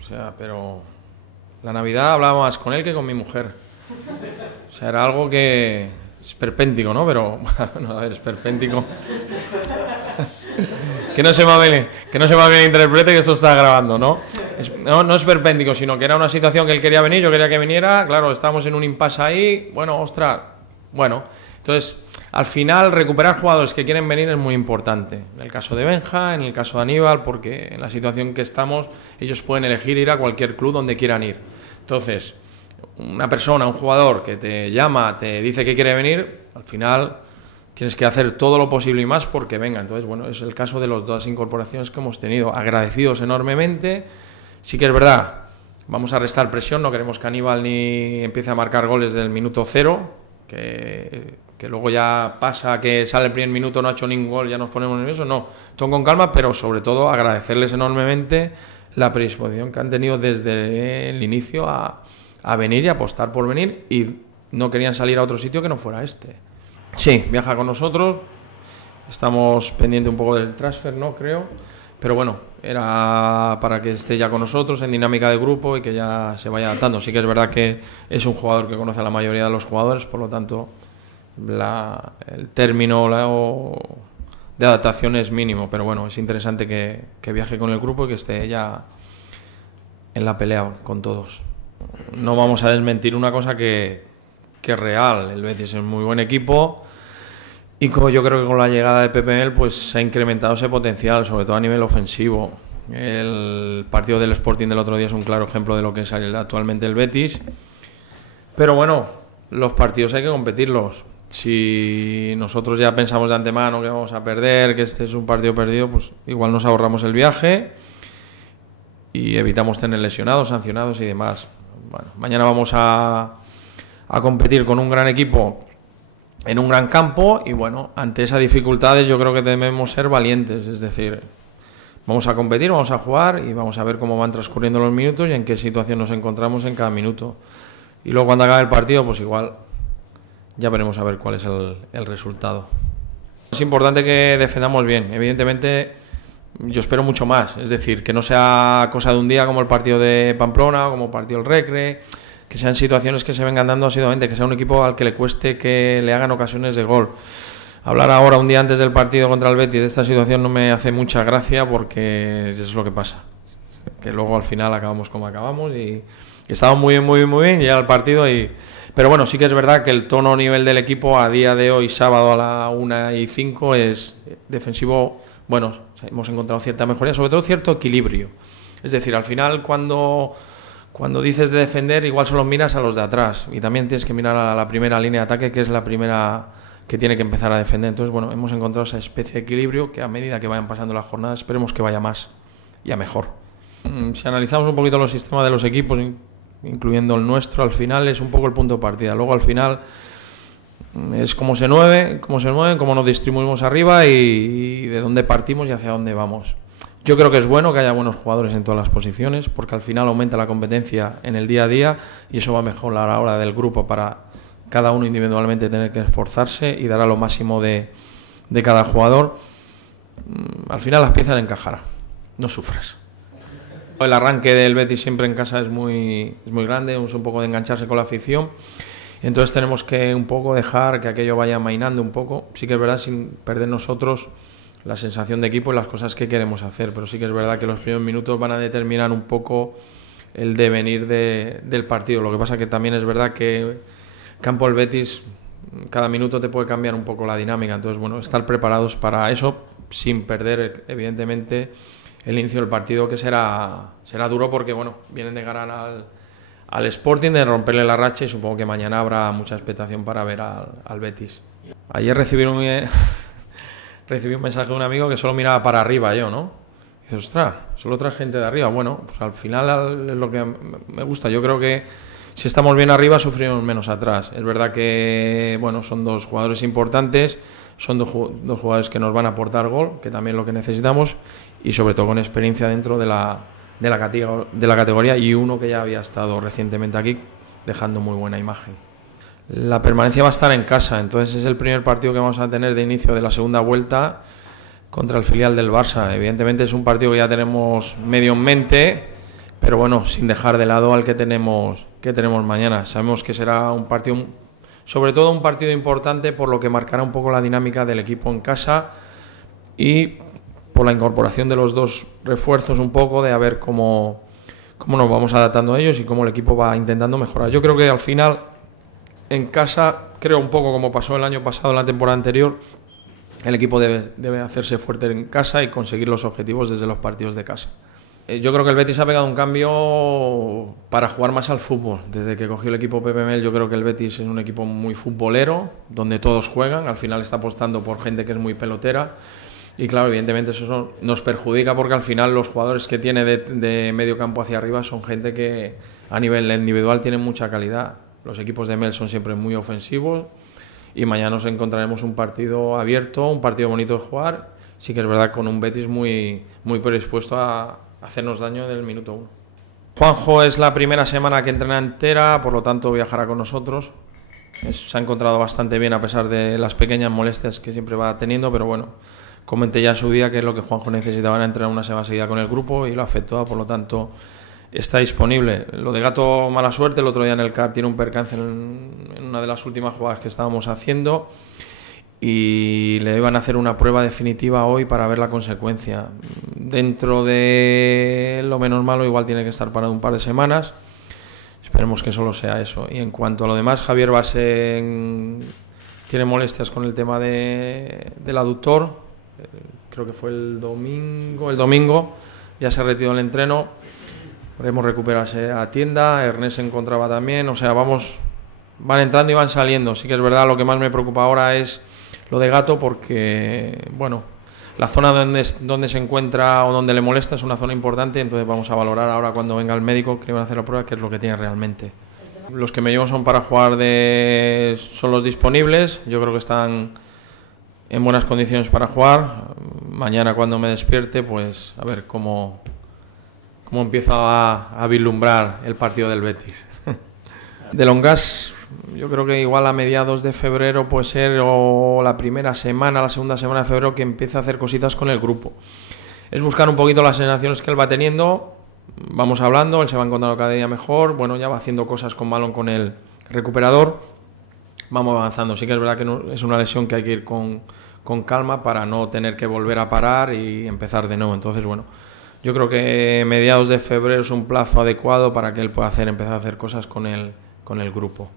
O sea, pero la Navidad hablaba más con él que con mi mujer. O sea, era algo que... esperpéntico, ¿no? Pero, no, a ver, esperpéntico. Que no se me va bien interprete, que esto está grabando, ¿no? No es esperpéntico, sino que era una situación que él quería venir, yo quería que viniera, claro, estábamos en un impasse ahí, bueno, ostras, bueno. Entonces, al final, recuperar jugadores que quieren venir es muy importante. En el caso de Benja, en el caso de Aníbal, porque en la situación que estamos, ellos pueden elegir ir a cualquier club donde quieran ir. Entonces, una persona, un jugador que te llama, te dice que quiere venir, al final tienes que hacer todo lo posible y más porque venga. Entonces, bueno, es el caso de las dos incorporaciones que hemos tenido, agradecidos enormemente. Sí que es verdad, vamos a restar presión, no queremos que Aníbal ni empiece a marcar goles del minuto cero, que luego ya pasa que sale el primer minuto, no ha hecho ningún gol, ya nos ponemos nerviosos, no, todo con calma, pero sobre todo agradecerles enormemente la predisposición que han tenido desde el inicio a venir y apostar por venir, y no querían salir a otro sitio que no fuera este. Sí, viaja con nosotros, estamos pendientes un poco del transfer, ¿no? Creo, pero bueno, era para que esté ya con nosotros en dinámica de grupo y que ya se vaya adaptando. Sí que es verdad que es un jugador que conoce a la mayoría de los jugadores, por lo tanto el término de adaptación es mínimo, pero bueno, es interesante que viaje con el grupo y que esté ya en la pelea con todos. No vamos a desmentir una cosa que es real. El Betis es un muy buen equipo y yo creo que con la llegada de Pepe Mel pues se ha incrementado ese potencial, sobre todo a nivel ofensivo. El partido del Sporting del otro día es un claro ejemplo de lo que es actualmente el Betis, pero bueno, los partidos hay que competirlos. Si nosotros ya pensamos de antemano que vamos a perder, que este es un partido perdido, pues igual nos ahorramos el viaje y evitamos tener lesionados, sancionados y demás. Bueno, mañana vamos a competir con un gran equipo en un gran campo y bueno, ante esas dificultades yo creo que debemos ser valientes, es decir, vamos a competir, vamos a jugar y vamos a ver cómo van transcurriendo los minutos y en qué situación nos encontramos en cada minuto. Y luego cuando acabe el partido, pues igual ya veremos a ver cuál es el resultado. Es importante que defendamos bien, evidentemente yo espero mucho más, es decir, que no sea cosa de un día como el partido de Pamplona o como el partido del Recre, que sean situaciones que se vengan dando asiduamente, que sea un equipo al que le cueste que le hagan ocasiones de gol. Hablar ahora, un día antes del partido contra el Betis, de esta situación no me hace mucha gracia porque eso es lo que pasa, que luego al final acabamos como acabamos y estamos muy bien, llega el partido pero bueno, sí que es verdad que el tono a nivel del equipo a día de hoy, sábado a la 1:05, es defensivo. Bueno, hemos encontrado cierta mejoría, sobre todo cierto equilibrio. Es decir, al final cuando dices de defender, igual solo miras a los de atrás y también tienes que mirar a la primera línea de ataque, que es la primera que tiene que empezar a defender. Entonces, bueno, hemos encontrado esa especie de equilibrio que a medida que vayan pasando las jornadas esperemos que vaya más y a mejor. Si analizamos un poquito los sistemas de los equipos, incluyendo el nuestro, al final es un poco el punto de partida. Luego al final es cómo se mueven, cómo nos distribuimos arriba y de dónde partimos y hacia dónde vamos. Yo creo que es bueno que haya buenos jugadores en todas las posiciones porque al final aumenta la competencia en el día a día y eso va a mejorar a la hora del grupo para cada uno individualmente tener que esforzarse y dar a lo máximo de cada jugador. Al final las piezas encajarán, no sufras. El arranque del Betis siempre en casa es muy grande, es un poco de engancharse con la afición. Entonces tenemos que un poco dejar que aquello vaya amainando un poco. Sí que es verdad, sin perder nosotros la sensación de equipo y las cosas que queremos hacer, pero sí que es verdad que los primeros minutos van a determinar un poco el devenir del partido. Lo que pasa que también es verdad que campo el Betis, cada minuto te puede cambiar un poco la dinámica. Entonces, bueno, estar preparados para eso sin perder, evidentemente, el inicio del partido, que será duro porque, bueno, vienen de ganar al Sporting, de romperle la racha y supongo que mañana habrá mucha expectación para ver al Betis. Ayer recibí un mensaje de un amigo que solo miraba para arriba yo, ¿no? Y dice, ostras, solo trae gente de arriba. Bueno, pues al final es lo que me gusta. Yo creo que si estamos bien arriba sufrimos menos atrás. Es verdad que, bueno, son dos jugadores importantes, son dos jugadores que nos van a aportar gol, que también es lo que necesitamos, y sobre todo con experiencia dentro de la categoría y uno que ya había estado recientemente aquí dejando muy buena imagen. La permanencia va a estar en casa, entonces es el primer partido que vamos a tener de inicio de la segunda vuelta contra el filial del Barça. Evidentemente es un partido que ya tenemos medio en mente, pero bueno, sin dejar de lado al que tenemos mañana. Sabemos que será un partido, sobre todo un partido importante por lo que marcará un poco la dinámica del equipo en casa y por la incorporación de los dos refuerzos un poco, de a ver cómo nos vamos adaptando a ellos y cómo el equipo va intentando mejorar. Yo creo que al final, en casa, creo un poco como pasó el año pasado, en la temporada anterior, el equipo debe hacerse fuerte en casa y conseguir los objetivos desde los partidos de casa. Yo creo que el Betis ha pegado un cambio para jugar más al fútbol. Desde que cogió el equipo Pepe Mel, yo creo que el Betis es un equipo muy futbolero, donde todos juegan. Al final está apostando por gente que es muy pelotera. Y claro, evidentemente eso nos perjudica porque al final los jugadores que tiene de medio campo hacia arriba son gente que a nivel individual tienen mucha calidad. Los equipos de Mel son siempre muy ofensivos y mañana nos encontraremos un partido abierto, un partido bonito de jugar. Sí que es verdad, con un Betis muy predispuesto a hacernos daño del minuto 1. Juanjo es la primera semana que entrena entera, por lo tanto viajará con nosotros. Se ha encontrado bastante bien a pesar de las pequeñas molestias que siempre va teniendo, pero bueno, comenté ya en su día que es lo que Juanjo necesitaba, era entrenar una semana seguida con el grupo y lo afectó, por lo tanto está disponible. Lo de Gato, mala suerte, el otro día en el CAR tiene un percance en una de las últimas jugadas que estábamos haciendo y le iban a hacer una prueba definitiva hoy para ver la consecuencia. Dentro de lo menos malo, igual tiene que estar parado un par de semanas. Esperemos que solo sea eso. Y en cuanto a lo demás, Javier Basen tiene molestias con el tema del aductor. Creo que fue el domingo ya se retiró el entreno. Podremos recuperarse a tienda. Ernest se encontraba también. O sea, van entrando y van saliendo. Sí que es verdad, lo que más me preocupa ahora es lo de Gato, porque bueno, la zona donde se encuentra o donde le molesta es una zona importante, entonces vamos a valorar ahora cuando venga el médico que le van a hacer la prueba qué es lo que tiene realmente. Los que me llevo son para jugar son los disponibles. Yo creo que están en buenas condiciones para jugar. Mañana cuando me despierte, pues a ver cómo empiezo a vislumbrar el partido del Betis. De Longas, yo creo que igual a mediados de febrero puede ser, o la segunda semana de febrero, que empiece a hacer cositas con el grupo. Es buscar un poquito las sensaciones que él va teniendo, vamos hablando, él se va encontrando cada día mejor, bueno, ya va haciendo cosas con balón con el recuperador, vamos avanzando. Sí que es verdad que es una lesión que hay que ir con calma para no tener que volver a parar y empezar de nuevo. Entonces, bueno, yo creo que mediados de febrero es un plazo adecuado para que él pueda empezar a hacer cosas con el grupo.